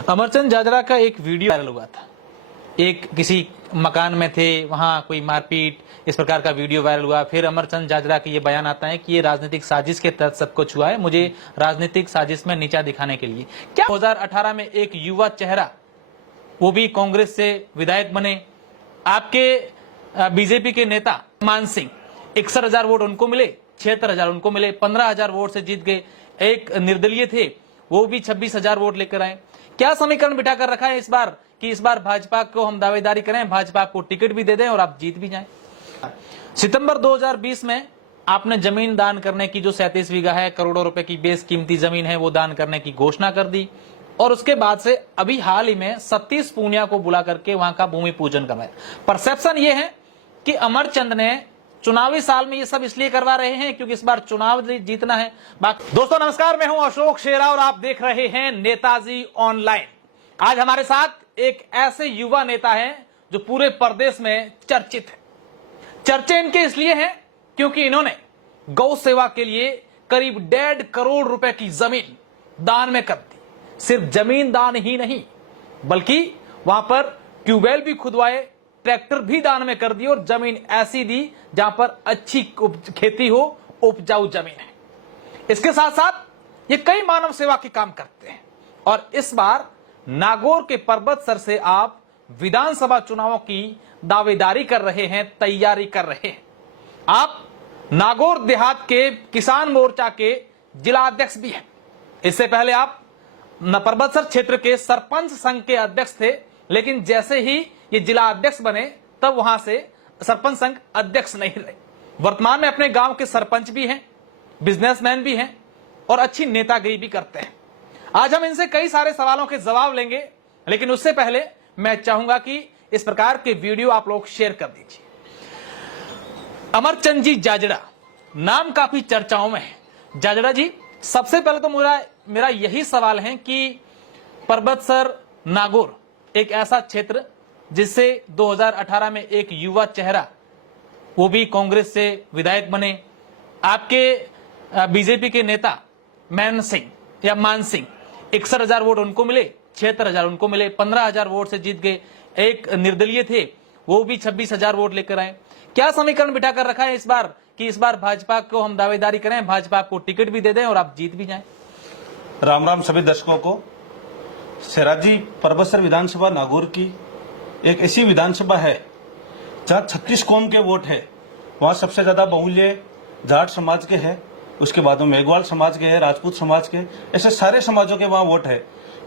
अमरचंद जाजरा का एक video viral हुआ था। एक किसी मकान में थे, वहां कोई मारपीट, इस प्रकार का वीडियो वायरल हुआ। फिर अमरचंद जाजरा की ये बयान आता है कि ये राजनीतिक साजिश के तहत सब कुछ हुआ है, मुझे राजनीतिक साजिश में नीचा दिखाने के लिए। क्या 2018 में एक युवा चेहरा, वो भी कांग्रेस से विधायक बने, आपके बीजेपी के नेता मान सिंह, 61,000 वोट उनको मिले, 76,000 उनको मिले, 15,000 वोट से जीत गए। एक निर्दलीय थे, वो भी 26,000 वोट लेकर आए। क्या समीकरण बिठा कर रखा है इस बार कि इस बार भाजपा को हम दावेदारी करें, भाजपा को टिकट भी दे दें और आप जीत भी जाएं। सितंबर 2020 में आपने जमीन दान करने की, जो 37 बीघा है, करोड़ों रुपए की बेशकीमती जमीन है, वो दान करने की घोषणा कर दी। और उसके बाद से अभी हाल ही में सतीश पूनिया को बुला करके वहां का भूमि पूजन करवाया। परसेप्शन ये है कि अमरचंद ने चुनावी साल में ये सब इसलिए करवा रहे हैं क्योंकि इस बार चुनाव जीतना है। दोस्तों नमस्कार, मैं हूं अशोक शेरा और आप देख रहे हैं नेताजी ऑनलाइन। आज हमारे साथ एक ऐसे युवा नेता हैं जो पूरे प्रदेश में चर्चित है। चर्चे इनके इसलिए हैं क्योंकि इन्होंने गौ सेवा के लिए करीब 1.5 करोड़ रुपए की जमीन दान में कर दी। सिर्फ जमीन दान ही नहीं, बल्कि वहां पर ट्यूबवेल भी खुदवाए, ट्रैक्टर भी दान में कर दी और जमीन ऐसी दी जहां पर अच्छी खेती हो, उपजाऊ जमीन है। इसके साथ साथ ये कई मानव सेवा के काम करते हैं। और इस बार नागौर के पर्वत सर से आप विधानसभा चुनावों की दावेदारी कर रहे हैं, तैयारी कर रहे हैं। आप नागौर देहात के किसान मोर्चा के जिला अध्यक्ष भी हैं। इससे पहले आप पर्वतसर क्षेत्र के सरपंच संघ के अध्यक्ष थे, लेकिन जैसे ही ये जिला अध्यक्ष बने तब वहां से सरपंच संघ अध्यक्ष नहीं रहे। वर्तमान में अपने गांव के सरपंच भी हैं, बिजनेसमैन भी हैं और अच्छी नेतागिरी भी करते हैं। आज हम इनसे कई सारे सवालों के जवाब लेंगे, लेकिन उससे पहले मैं चाहूंगा कि इस प्रकार के वीडियो आप लोग शेयर कर दीजिए। अमरचंद जी जाजरा नाम काफी चर्चाओं में है। जाजरा जी, सबसे पहले तो मेरा यही सवाल है कि पर्वतसर नागौर एक ऐसा क्षेत्र जिससे 2018 में एक युवा चेहरा, वो भी कांग्रेस से विधायक बने, आपके बीजेपी के नेता मान सिंह, 61,000 वोट उनको मिले, 76,000 उनको मिले, 15,000 वोट से जीत गए। एक निर्दलीय थे, वो भी 26,000 वोट लेकर आए। क्या समीकरण बिठा कर रखा है इस बार कि इस बार भाजपा को हम दावेदारी करें, भाजपा को टिकट भी दे दें और आप जीत भी जाएं? राम राम सभी दर्शकों को। शेराजी, पर्वतसर विधानसभा नागौर की एक ऐसी विधानसभा है जहां 36 कौम के वोट है। वहां सबसे ज्यादा बहुल्य जाट समाज के हैं, उसके बाद में मेघवाल समाज के हैं, राजपूत समाज के, ऐसे सारे समाजों के वहां वोट है।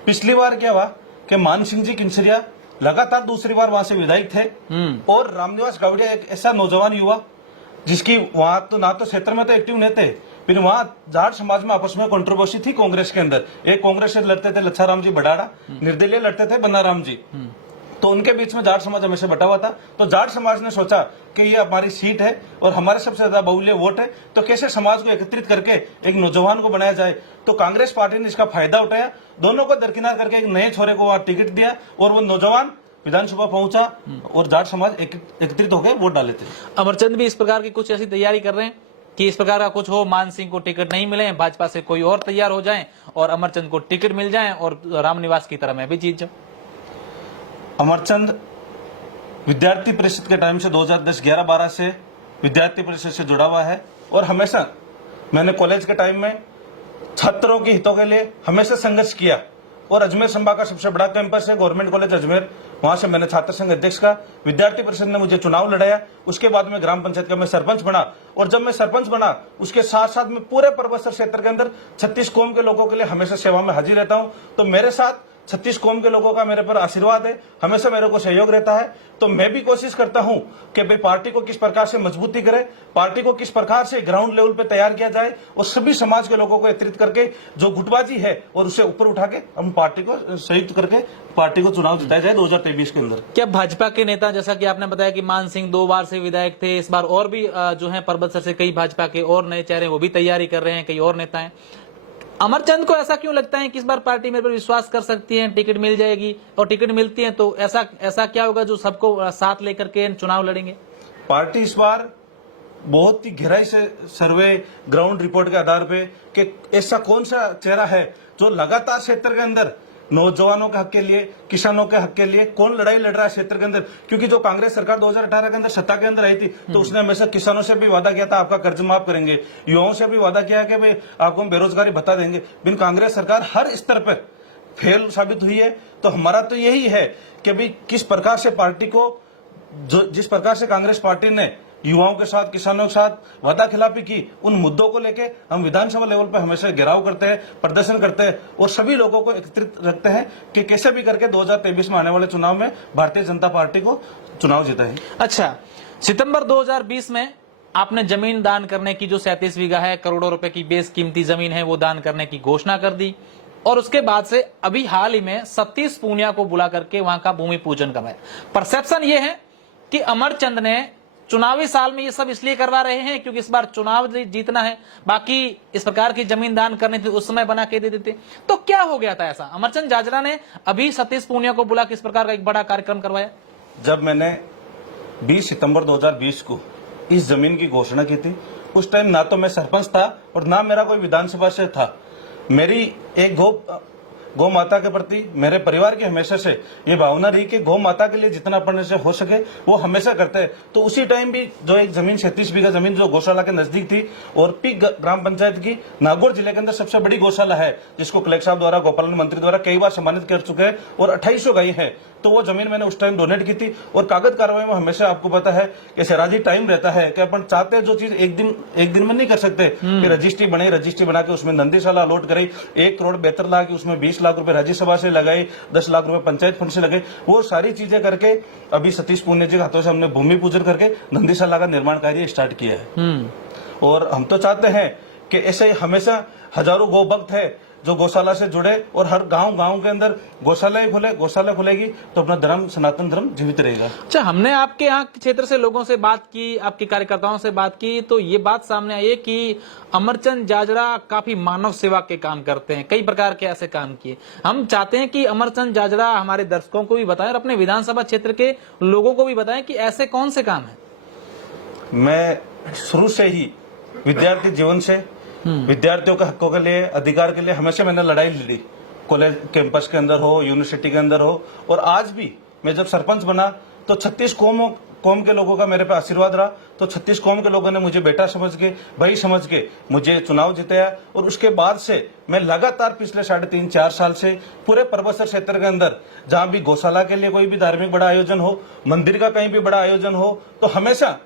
पिछली बार क्या हुआ कि मान सिंह जी किंसरिया लगातार दूसरी बार वहां से विधायक थे और रामनिवास गावड़िया एक ऐसा नौजवान युवा जिसकी वहां तो ना तो क्षेत्र में तो एक्टिव नहीं थे, फिर वहां जाट समाज में आपस में कंट्रोवर्सी थी कांग्रेस के अंदर। एक कांग्रेस से लड़ते थे लच्छाराम जी बडाड़ा, निर्दलीय लड़ते थे बन्नाराम जी, तो उनके बीच में जाट समाज हमेशा बटा हुआ था। तो जाट समाज ने सोचा कि ये हमारी सीट है और हमारे सबसे ज्यादा बहुल्य वोट है, तो कैसे समाज को एकत्रित करके एक नौजवान को बनाया जाए। तो कांग्रेस पार्टी ने इसका फायदा उठाया, दोनों को दरकिनार करके एक नए छोरे को वहां टिकट दिया और वो नौजवान विधानसभा पहुंचा और जाट समाज एकत्रित होकर वोट डाले थे। अमरचंद भी इस प्रकार की कुछ ऐसी तैयारी कर रहे हैं कि इस प्रकार का कुछ हो, मान सिंह को टिकट नहीं मिले, भाजपा से कोई और तैयार हो जाए और अमरचंद को टिकट मिल जाए और रामनिवास की तरह मैं भी जीत जाऊं? अमरचंद विद्यार्थी परिषद के टाइम से 2010-11-12 से विद्यार्थी परिषद से जुड़ा हुआ है और हमेशा मैंने कॉलेज के टाइम में छात्रों के हितों के लिए हमेशा संघर्ष किया। और अजमेर संभाग का सबसे बड़ा कैंपस है गवर्नमेंट कॉलेज अजमेर, वहां से मैंने छात्र संघ अध्यक्ष का, विद्यार्थी परिषद ने मुझे चुनाव लड़ाया। उसके बाद में ग्राम पंचायत का मैं सरपंच बना और जब मैं सरपंच बना उसके साथ साथ मैं पूरे पर्वतसर क्षेत्र के अंदर 36 कौम के लोगों के लिए हमेशा सेवा में हाजिर रहता हूं। तो मेरे साथ 36 कौम के लोगों का मेरे पर आशीर्वाद है, हमेशा मेरे को सहयोग रहता है। तो मैं भी कोशिश करता हूं कि भाई पार्टी को किस प्रकार से मजबूती करे, पार्टी को किस प्रकार से ग्राउंड लेवल पे तैयार किया जाए और सभी समाज के लोगों को एकत्रित करके जो गुटबाजी है और उसे ऊपर उठा के हम पार्टी को संयुक्त करके पार्टी को चुनाव जिताया जाए 2023 के अंदर। क्या भाजपा के नेता, जैसा कि आपने बताया कि मान सिंह 2 बार से विधायक थे, इस बार और भी जो है पर्वतसर से कई भाजपा के और नए चेहरे वो भी तैयारी कर रहे हैं, कई और नेता हैं, अमरचंद को ऐसा क्यों लगता है कि इस बार पार्टी मेरे पर विश्वास कर सकती है, टिकट मिल जाएगी? और टिकट मिलती है तो ऐसा क्या होगा जो सबको साथ लेकर के चुनाव लड़ेंगे? पार्टी इस बार बहुत ही गहराई से सर्वे, ग्राउंड रिपोर्ट के आधार पे कि ऐसा कौन सा चेहरा है जो लगातार क्षेत्र के अंदर नौजवानों के हक के लिए, किसानों के हक के लिए कौन लड़ाई लड़ रहा है क्षेत्र के अंदर? क्योंकि जो कांग्रेस सरकार 2018 के अंदर सत्ता के अंदर आई थी तो उसने हमेशा किसानों से भी वादा किया था आपका कर्ज माफ करेंगे, युवाओं से भी वादा किया कि भाई आपको हम बेरोजगारी भत्ता देंगे। बिन कांग्रेस सरकार हर स्तर पर फेल साबित हुई है। तो हमारा तो यही है कि भाई किस प्रकार से पार्टी को, जो जिस प्रकार से कांग्रेस पार्टी ने युवाओं के साथ, किसानों के साथ वादा खिलाफी की, उन मुद्दों को लेके हम विधानसभा लेवल पर हमेशा घेराव करते हैं, प्रदर्शन करते हैं और सभी लोगों को एकत्रित रखते हैं कि कैसे भी करके 2023 में आने वाले चुनाव में भारतीय जनता पार्टी को चुनाव जिताएं। अच्छा, सितंबर 2020 में आपने जमीन दान करने की, जो 37 बीघा है, करोड़ों रुपए की बेशकीमती जमीन है, वो दान करने की घोषणा कर दी और उसके बाद से अभी हाल ही में सतीश पूनिया को बुला करके वहां का भूमि पूजन करवाया। परसेप्शन ये है कि अमरचंद ने चुनावी साल में ये सब इसलिए करवा रहे हैं क्योंकि इस बार चुनाव जीतना है, बाकी इस प्रकार की जमीन दान करनी थी उस समय बना के दे देते। तो क्या हो गया था ऐसा? अमरचंद जाजरा ने अभी सतीश पूनिया को बुला के इस प्रकार का एक बड़ा कार्यक्रम करवाया। जब मैंने 20 सितंबर 2020 को इस जमीन की घोषणा की थी, उस टाइम ना तो मैं सरपंच था और ना मेरा कोई विधानसभा से था। मेरी एक गौ माता के प्रति मेरे परिवार की हमेशा से ये भावना रही कि गौ माता के लिए जितना अपने से हो सके वो हमेशा करते हैं। तो उसी टाइम भी जो एक जमीन 36 बीघा जमीन जो गौशाला के नजदीक थी और पीक ग्राम पंचायत की नागौर जिले के अंदर सबसे बड़ी गौशाला है, जिसको कलेक्टर साहब द्वारा, गोपालन मंत्री द्वारा कई बार सम्मानित कर चुके हैं और 2800 गाय है। तो वो जमीन मैंने उस टाइम डोनेट की थी। और कागज कार्रवाई में हमेशा आपको पता है कि सराजी टाइम रहता है कि अपन चाहते हैं जो चीज एक दिन में नहीं कर सकते कि रजिस्ट्री बना के उसमें नंदीशाला अलॉट कराई, 1,72,00,000 की उसमें 20 लाख रुपए राज्यसभा से लगाई, 10 लाख रुपए पंचायत फंड से लगाई। वो सारी चीजें करके अभी सतीश पूनिया जी के हाथों से हमने भूमि पूजन करके नंदीशाला का निर्माण कार्य स्टार्ट किया है। और हम तो चाहते हैं कि ऐसे हमेशा हजारों गौ भक्त है जो गौशाला से जुड़े और हर गांव के अंदर गौशाला खुले। गौशाला खुलेगी तो अपना धर्म, सनातन धर्म जीवित रहेगा। अच्छा, हमने आपके यहाँ क्षेत्र से लोगों से बात की, आपके कार्यकर्ताओं से बात की, तो ये बात सामने आई है कि अमरचंद जाजरा काफी मानव सेवा के काम करते हैं, कई प्रकार के ऐसे काम किए। हम चाहते हैं कि अमरचंद जाजरा हमारे दर्शकों को भी बताएं और अपने विधानसभा क्षेत्र के लोगों को भी बताएं कि ऐसे कौन से काम है। मैं शुरू से ही विद्यार्थी जीवन से विद्यार्थियों के हकों के लिए, अधिकार के लिए हमेशा मैंने लड़ाई लड़ी, कॉलेज कैंपस के अंदर हो, यूनिवर्सिटी के अंदर हो। और आज भी मैं जब सरपंच बना तो 36 कौम के लोगों का मेरे पे आशीर्वाद रहा। तो 36 कौम के लोगों ने मुझे बेटा समझ के, भाई समझ के मुझे चुनाव जिताया। और उसके बाद से मैं लगातार पिछले 3.5-4 साल से पूरे परबसर क्षेत्र के अंदर जहां भी गौशाला के लिए कोई भी धार्मिक बड़ा आयोजन हो, मंदिर का कहीं भी बड़ा आयोजन हो, तो हमेशा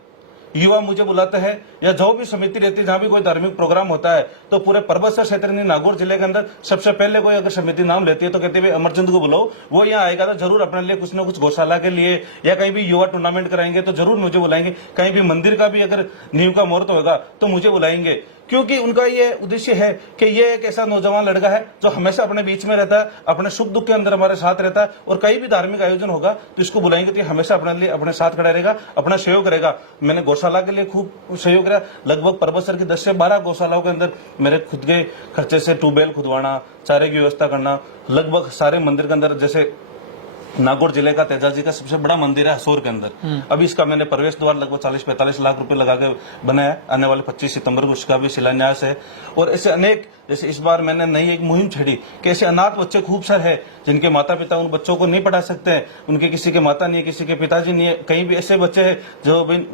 युवा मुझे बुलाते हैं, या जो भी समिति रहती है जहां भी कोई धार्मिक प्रोग्राम होता है तो पूरे परबसर क्षेत्र में, नागौर जिले के अंदर सबसे पहले कोई अगर समिति नाम लेती है तो कहती है अमरचंद को बुलाओ, वो यहाँ आएगा तो जरूर अपने लिए कुछ ना कुछ गौशाला के लिए, या कहीं भी युवा टूर्नामेंट कराएंगे तो जरूर मुझे बुलाएंगे, कहीं भी मंदिर का भी अगर नींव का मुहूर्त होगा तो मुझे बुलाएंगे। क्योंकि उनका ये उद्देश्य है कि ये एक ऐसा नौजवान लड़का है जो हमेशा अपने बीच में रहता है, अपने सुख दुख के अंदर हमारे साथ रहता है। और कहीं भी धार्मिक आयोजन होगा तो इसको बुलाएंगे तो ये हमेशा अपने लिए अपने साथ खड़ा रहेगा, अपना सहयोग करेगा। मैंने गौशाला के लिए खूब सहयोग करा। लगभग परबसर की 10 से 12 गौशालाओं के अंदर मेरे खुद के खर्चे से ट्यूबवेल खुदवाना, चारे की व्यवस्था करना, लगभग सारे मंदिर के अंदर, जैसे नागौर जिले का तेजाजी का सबसे बड़ा मंदिर है हसोर के अंदर, अभी इसका मैंने प्रवेश द्वार लगभग 40-45 लाख रुपए लगा के बनाया। आने वाले 25 सितंबर को उसका भी शिलान्यास है। और ऐसे अनेक, जैसे इस बार मैंने नई एक मुहिम छेड़ी कि ऐसे अनाथ बच्चे खूब सारे हैं जिनके माता पिता उन बच्चों को नहीं पढ़ा सकते हैं, उनके किसी के माता नहीं है, किसी के पिताजी नहीं है, कहीं भी ऐसे बच्चे हैं जो भी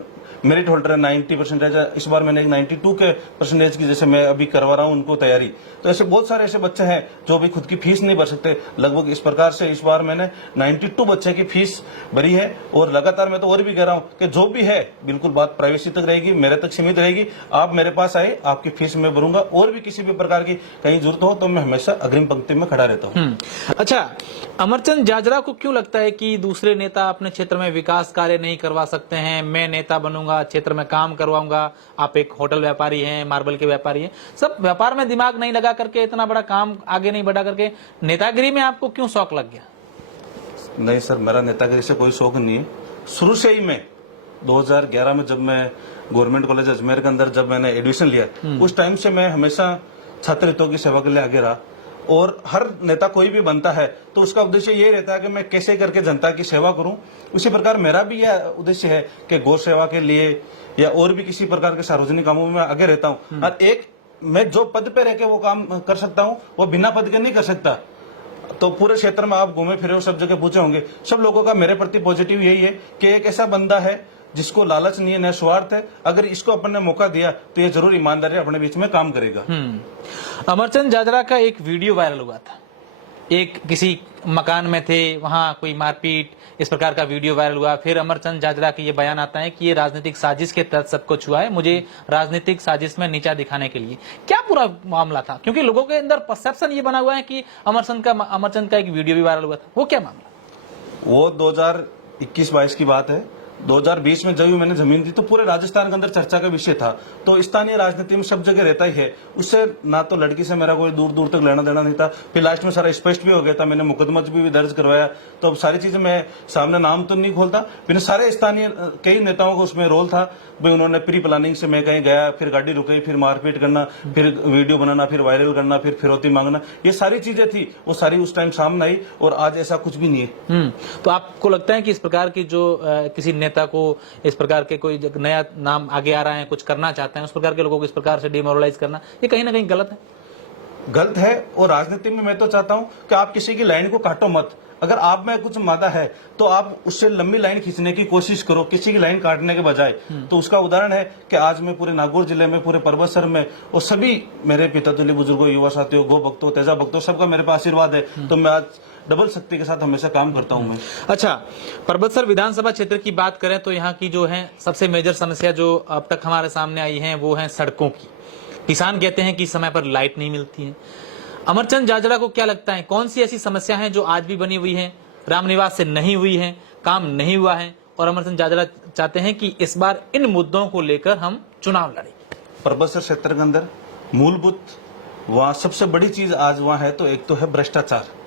मेरिट होल्डर है, 90% है। इस बार मैंने 92 के परसेंटेज की जैसे मैं अभी करवा रहा हूँ उनको तैयारी। तो ऐसे बहुत सारे ऐसे बच्चे हैं जो भी खुद की फीस नहीं भर सकते। लगभग इस प्रकार से इस बार मैंने 92 बच्चे की फीस भरी है। और लगातार मैं तो और भी कह रहा हूँ कि जो भी है बिल्कुल बात प्राइवेसी तक रहेगी, मेरे तक सीमित रहेगी। आप मेरे पास आए, आपकी फीस मैं भरूंगा। और भी किसी भी प्रकार की कहीं जरूरत हो तो मैं हमेशा अग्रिम पंक्ति में खड़ा रहता हूँ। अच्छा, अमरचंद जाजरा को क्यों लगता है कि दूसरे नेता अपने क्षेत्र में विकास कार्य नहीं करवा सकते हैं? मैं नेता बनूंगा, क्षेत्र में काम करवाऊंगा। आप एक होटल व्यापारी हैं, मार्बल के व्यापारी हैं, सब व्यापार में दिमाग नहीं लगा करके, इतना बड़ा काम आगे नहीं बढ़ा करके नेतागिरी में आपको क्यों शौक लग गया? नहीं सर, मेरा नेतागिरी से कोई शौक नहीं है। शुरू से ही मैं 2011 में जब मैं गवर्नमेंट कॉलेज अजमेर के अंदर जब मैंने एडमिशन लिया, उस टाइम से मैं हमेशा छात्र हितों की सेवा के लिए आगे रहा। और हर नेता कोई भी बनता है तो उसका उद्देश्य ये रहता है कि मैं कैसे करके जनता की सेवा करूं। उसी प्रकार मेरा भी यह उद्देश्य है कि गौ सेवा के लिए या और भी किसी प्रकार के सार्वजनिक कामों में मैं आगे रहता हूं। और एक मैं जो पद पे रह के वो काम कर सकता हूं वो बिना पद के नहीं कर सकता। तो पूरे क्षेत्र में आप घूमे फिरे हो, सब जगह पूछे होंगे, सब लोगों का मेरे प्रति पॉजिटिव यही है कि एक ऐसा बंदा है जिसको लालच नहीं है, न स्वार्थ है। अगर इसको अपन ने मौका दिया तो ये जरूर ईमानदारी अपने बीच में काम करेगा। अमरचंद जाजरा का एक वीडियो वायरल हुआ था, एक किसी मकान में थे, वहां कोई मारपीट, इस प्रकार का वीडियो वायरल हुआ। फिर अमरचंद जाजरा के ये बयान आता है कि ये राजनीतिक साजिश के तहत सब कुछ हुआ है, मुझे राजनीतिक साजिश में नीचा दिखाने के लिए। क्या पूरा मामला था? क्योंकि लोगों के अंदर परसेप्शन ये बना हुआ है कि अमरचंद का एक वीडियो भी वायरल हुआ था, वो क्या मामला? वो 2021-22 की बात है। 2020 में जब भी मैंने जमीन दी तो पूरे राजस्थान के अंदर चर्चा का विषय था। तो स्थानीय राजनीति में सब जगह रहता ही है, उससे ना तो लड़की से मेरा कोई दूर दूर तक लेना देना नहीं था। फिर लास्ट में सारा स्पष्ट भी हो गया था, मैंने मुकदमा भी दर्ज करवाया। तो अब सारी चीजें मैं सामने नाम तो नहीं खोलता, फिर सारे स्थानीय कई नेताओं को उसमें रोल था भाई। उन्होंने प्री प्लानिंग से मैं कहीं गया, फिर गाड़ी रुक गई, फिर मारपीट करना, फिर वीडियो बनाना, फिर वायरल करना, फिर फिरौती मांगना, ये सारी चीजें थी, वो सारी उस टाइम सामने आई। और आज ऐसा कुछ भी नहीं है। तो आपको लगता है कि इस प्रकार की जो किसी नेता को इस प्रकार के कोई नया नाम आगे आ रहा है, कुछ करना चाहते हैं, उस प्रकार के लोगों को इस प्रकार से डिमोरलाइज करना, ये कहीं ना कहीं गलत है? गलत है। और राजनीति में मैं तो चाहता हूं कि आप किसी की लाइन को काटो मत। अगर आप में कुछ मादा है तो आप उससे लंबी लाइन खींचने की कोशिश करो, किसी की लाइन काटने के बजाय। तो उसका उदाहरण है कि आज मैं पूरे नागौर जिले में, पूरे परबतसर में, और सभी मेरे पिता तुल्य बुजुर्गों, युवा साथियों, गो भक्तों, तेजा भक्तों, सबका मेरे पास आशीर्वाद है। तो मैं आज डबल शक्ति के साथ हमेशा काम करता हूं मैं। अच्छा, परबतसर विधानसभा क्षेत्र की बात करें तो यहाँ की जो है सबसे मेजर समस्या जो अब तक हमारे सामने आई है वो है सड़कों की। किसान कहते हैं कि समय पर लाइट नहीं मिलती है। अमरचंद जाजरा को क्या लगता है, कौन सी ऐसी समस्या है जो आज भी बनी हुई है, रामनिवास से नहीं हुई है, काम नहीं हुआ है, और अमरचंद जाजरा चाहते हैं कि इस बार इन मुद्दों को लेकर हम चुनाव लड़ें? परबतसर क्षेत्र के अंदर मूलभूत वहाँ सबसे बड़ी चीज आज वहाँ है तो एक तो है भ्रष्टाचार।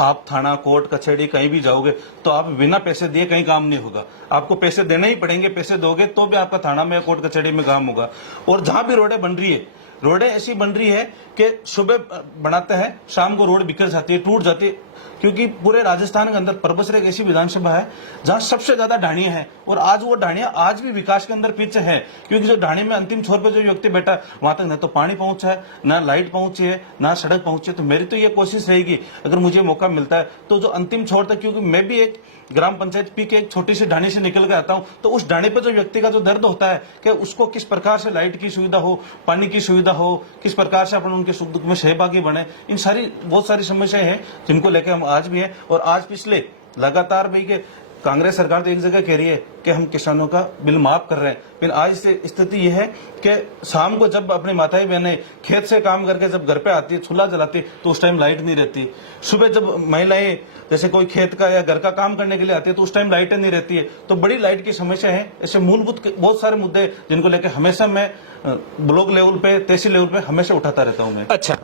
आप थाना, कोर्ट, कचहरी कहीं भी जाओगे तो आप बिना पैसे दिए कहीं काम नहीं होगा, आपको पैसे देने ही पड़ेंगे। पैसे दोगे तो भी आपका थाना में, कोर्ट कचहरी में काम होगा। और जहां भी रोडें बन रही है, रोडें ऐसी बन रही है कि सुबह बनाते हैं, शाम को रोड बिखर जाती है, टूट जाती है। क्योंकि पूरे राजस्थान के अंदर परबतसर एक ऐसी विधानसभा है जहां सबसे ज्यादा ढाणियां हैं, और आज वो ढाणियां आज भी विकास के अंदर पीछे है। क्योंकि जो ढाणी में अंतिम छोर पे जो व्यक्ति बैठा वहां तक न तो पानी पहुंचा है, ना लाइट पहुंची है, ना सड़क पहुंची है। तो मेरी तो ये कोशिश रहेगी अगर मुझे मौका मिलता है तो जो अंतिम छोर तक, क्योंकि मैं भी एक ग्राम पंचायत पी के एक छोटी सी ढाणी से निकल के आता हूं, तो उस ढाणी पे जो व्यक्ति का जो दर्द होता है कि उसको किस प्रकार से लाइट की सुविधा हो, पानी की सुविधा हो, किस प्रकार से अपन उनके सुख दुख में सहभागी बने, इन सारी बहुत सारी समस्याएं हैं जिनको लेकर हम आज भी हैं। और आज पिछले लगातार भाई के कांग्रेस सरकार तो एक जगह कह रही है कि हम किसानों का बिल माफ कर रहे हैं, लेकिन आज से स्थिति यह है कि शाम को जब अपनी माताएं बहनें खेत से काम करके जब घर पे आती है, चूल्हा जलाती है, तो उस टाइम लाइट नहीं रहती। सुबह जब महिलाएं जैसे कोई खेत का या घर का काम करने के लिए आती है तो उस टाइम लाइटें नहीं रहती है। तो बड़ी लाइट की समस्या है। ऐसे मूलभूत बहुत सारे मुद्दे जिनको लेकर हमेशा मैं ब्लॉक लेवल पे, तहसील लेवल पे हमेशा उठाता रहता हूँ मैं। अच्छा,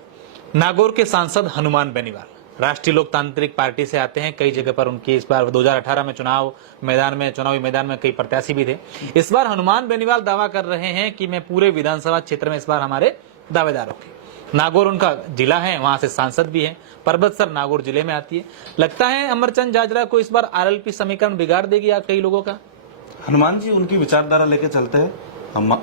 नागौर के सांसद हनुमान बेनीवाल राष्ट्रीय लोकतांत्रिक पार्टी से आते हैं, कई जगह पर उनके इस बार 2018 में चुनावी मैदान में कई प्रत्याशी भी थे। इस बार हनुमान बेनीवाल दावा कर रहे हैं कि मैं पूरे विधानसभा क्षेत्र में इस बार हमारे दावेदार होंगे। नागौर उनका जिला है, वहां से सांसद भी है। परबतसर नागौर जिले में आती है। लगता है अमरचंद जाजरा को इस बार आरएलपी समीकरण बिगाड़ देगी आप कई लोगों का? हनुमान जी उनकी विचारधारा लेके चलते हैं।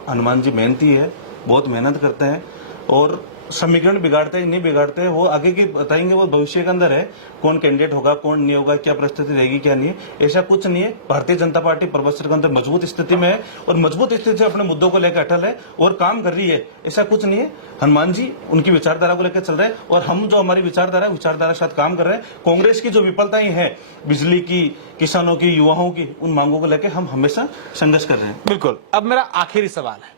हनुमान जी मेहनती है, बहुत मेहनत करते हैं, और समीकरण बिगाड़ते हैं नहीं बिगाड़ते हैं वो आगे की बताएंगे। वो भविष्य के अंदर है, कौन कैंडिडेट होगा, कौन नहीं होगा, क्या परिस्थिति रहेगी, क्या नहीं है, ऐसा कुछ नहीं है। भारतीय जनता पार्टी परबतसर के अंदर मजबूत स्थिति में है, और मजबूत स्थिति से अपने मुद्दों को लेकर अटल है और काम कर रही है। ऐसा कुछ नहीं है। हनुमान जी उनकी विचारधारा को लेकर चल रहे हैं, और हम जो हमारी विचारधारा है, विचारधारा के साथ काम कर रहे हैं। कांग्रेस की जो विफलताएं हैं, बिजली की, किसानों की, युवाओं की, उन मांगों को लेकर हम हमेशा संघर्ष कर रहे हैं। बिल्कुल। अब मेरा आखिरी सवाल है,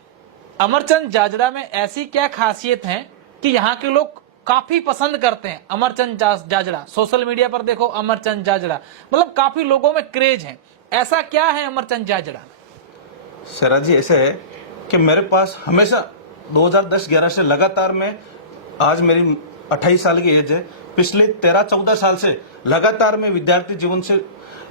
अमरचंद जाजरा में ऐसी क्या खासियत है कि यहाँ के लोग काफी पसंद करते हैं अमरचंद जाजरा? सोशल मीडिया पर देखो अमरचंद जाजरा, मतलब काफी लोगों में क्रेज है। ऐसा क्या है अमरचंद जाजरा? सरा जी ऐसे है कि मेरे पास हमेशा 2010-11 से लगातार मैं, आज मेरी 28 साल की एज है, पिछले 13-14 साल से लगातार मैं विद्यार्थी जीवन से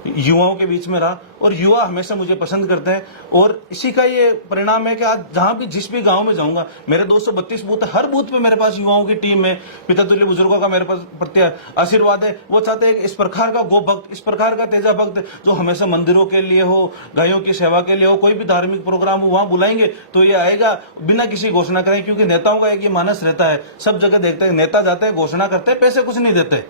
युवाओं के बीच में रहा और युवा हमेशा मुझे पसंद करते हैं। और इसी का ये परिणाम है कि आज जहां भी जिस भी गांव में जाऊंगा, मेरे 232 बूथ है, हर बूथ पे मेरे पास युवाओं की टीम है। पिता तुल्य बुजुर्गों का मेरे पास प्रति आशीर्वाद है। वो चाहते हैं इस प्रकार का गो भक्त, इस प्रकार का तेजा भक्त जो हमेशा मंदिरों के लिए हो, गायों की सेवा के लिए हो, कोई भी धार्मिक प्रोग्राम हो वहां बुलाएंगे तो ये आएगा बिना किसी घोषणा करें। क्योंकि नेताओं का एक ये मानस रहता है, सब जगह देखते हैं नेता जाते हैं, घोषणा करते हैं, पैसे कुछ नहीं देते।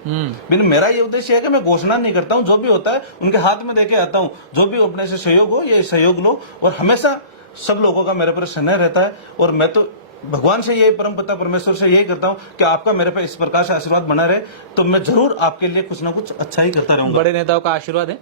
बिन मेरा ये उद्देश्य है कि मैं घोषणा नहीं करता हूं, जो भी होता है उनके हाथ में देके आता हूं। जो भी अपने से सहयोग हो ये सहयोग लो। और हमेशा सब लोगों का मेरे पर स्नेह रहता है। और मैं तो भगवान से यही, परम पिता परमेश्वर से यही करता हूं कि आपका मेरे पे इस प्रकार से आशीर्वाद बना रहे, तो मैं जरूर आपके लिए कुछ ना कुछ अच्छा ही करता रहूंगा। बड़े नेताओं का आशीर्वाद है।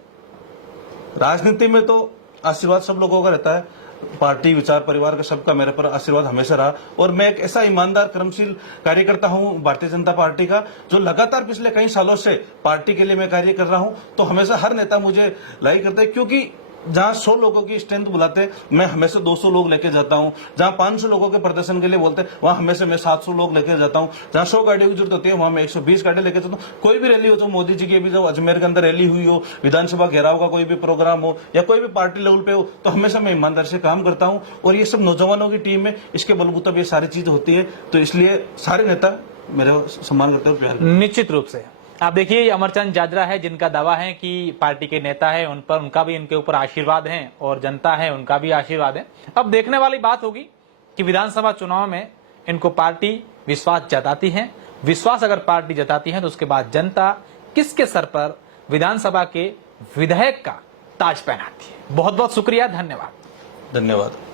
राजनीति में तो आशीर्वाद सब लोगों का रहता है, पार्टी विचार परिवार का सबका मेरे पर आशीर्वाद हमेशा रहा। और मैं एक ऐसा ईमानदार कर्मशील कार्यकर्ता हूं भारतीय जनता पार्टी का, जो लगातार पिछले कई सालों से पार्टी के लिए मैं कार्य कर रहा हूं। तो हमेशा हर नेता मुझे लाइक करता है, क्योंकि जहां 100 लोगों की स्ट्रेंथ बुलाते हैं मैं हमेशा 200 लोग लेके जाता हूं। जहां 500 लोगों के प्रदर्शन के लिए बोलते हैं वहां हमेशा मैं 700 लोग लेके जाता हूं। जहां 100 गाड़ियों की जरूरत होती है वहां मैं 120 गाड़ी लेके जाता हूं। कोई भी रैली हो, तो मोदी जी की भी जो अजमेर के अंदर रैली हुई हो, विधानसभा घेराव का कोई भी प्रोग्राम हो, या कोई भी पार्टी लेवल पे हो, तो हमेशा मैं ईमानदारी से काम करता हूं। और ये सब नौजवानों की टीम है, इसके बलबूता पे ये सारी चीज होती है। तो इसलिए सारे नेता मेरे सम्मान करते हुए प्यार। निश्चित रूप से आप देखिए, ये अमरचंद जाजरा है जिनका दावा है कि पार्टी के नेता है, उन पर उनका भी इनके ऊपर आशीर्वाद है और जनता है उनका भी आशीर्वाद है। अब देखने वाली बात होगी कि विधानसभा चुनाव में इनको पार्टी विश्वास जताती है। विश्वास अगर पार्टी जताती है तो उसके बाद जनता किसके सर पर विधानसभा के विधायक का ताज पहनाती है। बहुत बहुत शुक्रिया, धन्यवाद। धन्यवाद।